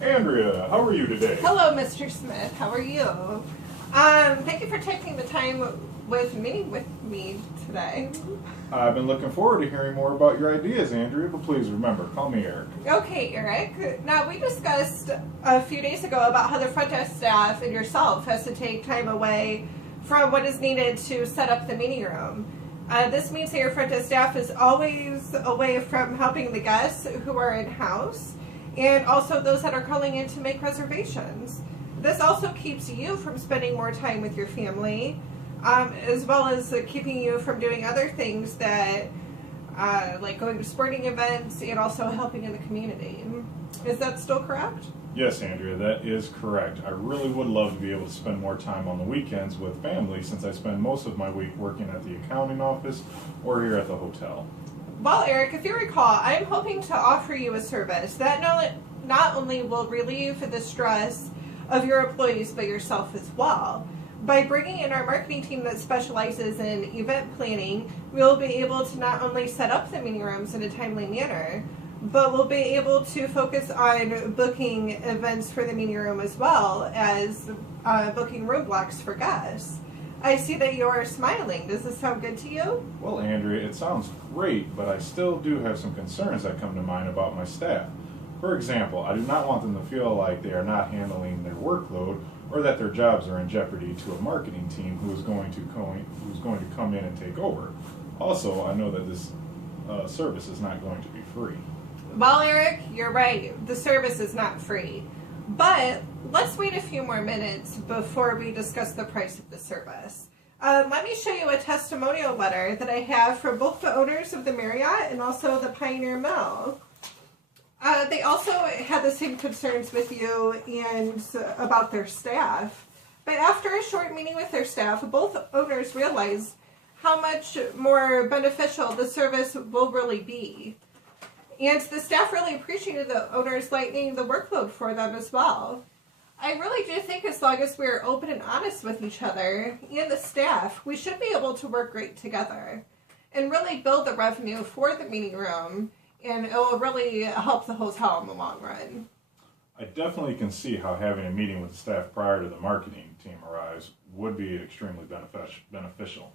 Andrea, how are you today? Hello, Mr. Smith. How are you? Thank you for taking the time with me today. I've been looking forward to hearing more about your ideas, Andrea, but please remember, call me Eric. Okay, Eric. Now, we discussed a few days ago about how the front desk staff and yourself has to take time away from what is needed to set up the meeting room. This means that your front desk staff is always away from helping the guests who are in-house and also those that are calling in to make reservations. This also keeps you from spending more time with your family, as well as keeping you from doing other things that, like going to sporting events and also helping in the community. Is that still correct? Yes, Andrea, that is correct. I really would love to be able to spend more time on the weekends with family since I spend most of my week working at the accounting office or here at the hotel. Well, Eric, if you recall, I'm hoping to offer you a service that not only will relieve the stress of your employees, but yourself as well. By bringing in our marketing team that specializes in event planning, we'll be able to not only set up the meeting rooms in a timely manner, but we'll be able to focus on booking events for the meeting room as well as booking room blocks for guests. I see that you're smiling. Does this sound good to you? Well, Andrea, it sounds great, but I still do have some concerns that come to mind about my staff. For example, I do not want them to feel like they are not handling their workload or that their jobs are in jeopardy to a marketing team who is going to come in and take over. Also, I know that this service is not going to be free. Well, Eric, you're right. The service is not free. But let's wait a few more minutes before we discuss the price of the service. Let me show you a testimonial letter that I have from both the owners of the Marriott and also the Pioneer Mill. They also had the same concerns with you and about their staff. But after a short meeting with their staff, both owners realized how much more beneficial the service will really be. And the staff really appreciated the owners lightening the workload for them as well. I really do think as long as we're open and honest with each other and the staff, we should be able to work great together and really build the revenue for the meeting room, and it will really help the hotel in the long run. I definitely can see how having a meeting with the staff prior to the marketing team arrives would be extremely beneficial.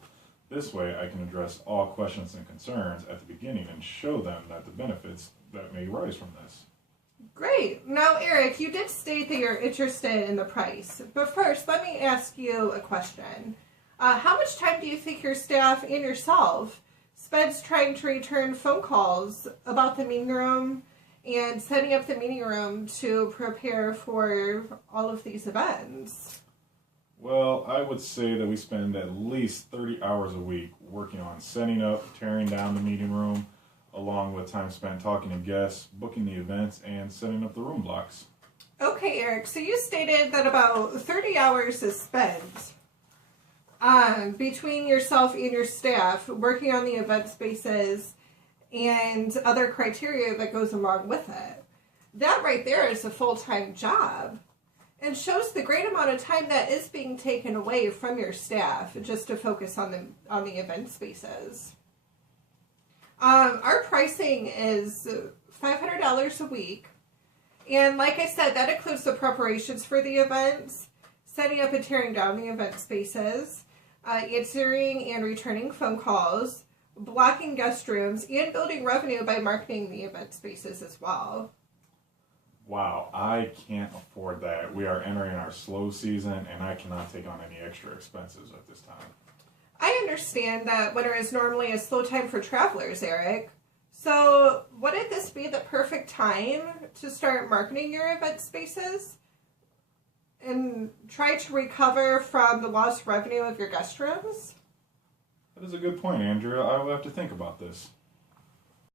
This way, I can address all questions and concerns at the beginning and show them that the benefits that may arise from this. Great. Now, Eric, you did state that you're interested in the price. But first, let me ask you a question. How much time do you think your staff and yourself spends trying to return phone calls about the meeting room and setting up the meeting room to prepare for all of these events? Well, I would say that we spend at least 30 hours a week working on setting up, tearing down the meeting room, along with time spent talking to guests, booking the events, and setting up the room blocks. Okay, Eric, so you stated that about 30 hours is spent between yourself and your staff working on the event spaces and other criteria that goes along with it. That right there is a full-time job and shows the great amount of time that is being taken away from your staff just to focus on the event spaces. Our pricing is $500 a week, and like I said, that includes the preparations for the events, setting up and tearing down the event spaces, answering and returning phone calls, blocking guest rooms, and building revenue by marketing the event spaces as well. Wow, I can't afford that. We are entering our slow season, and I cannot take on any extra expenses at this time. I understand that winter is normally a slow time for travelers, Eric. So, wouldn't this be the perfect time to start marketing your event spaces and try to recover from the lost revenue of your guest rooms? That is a good point, Andrea. I will have to think about this.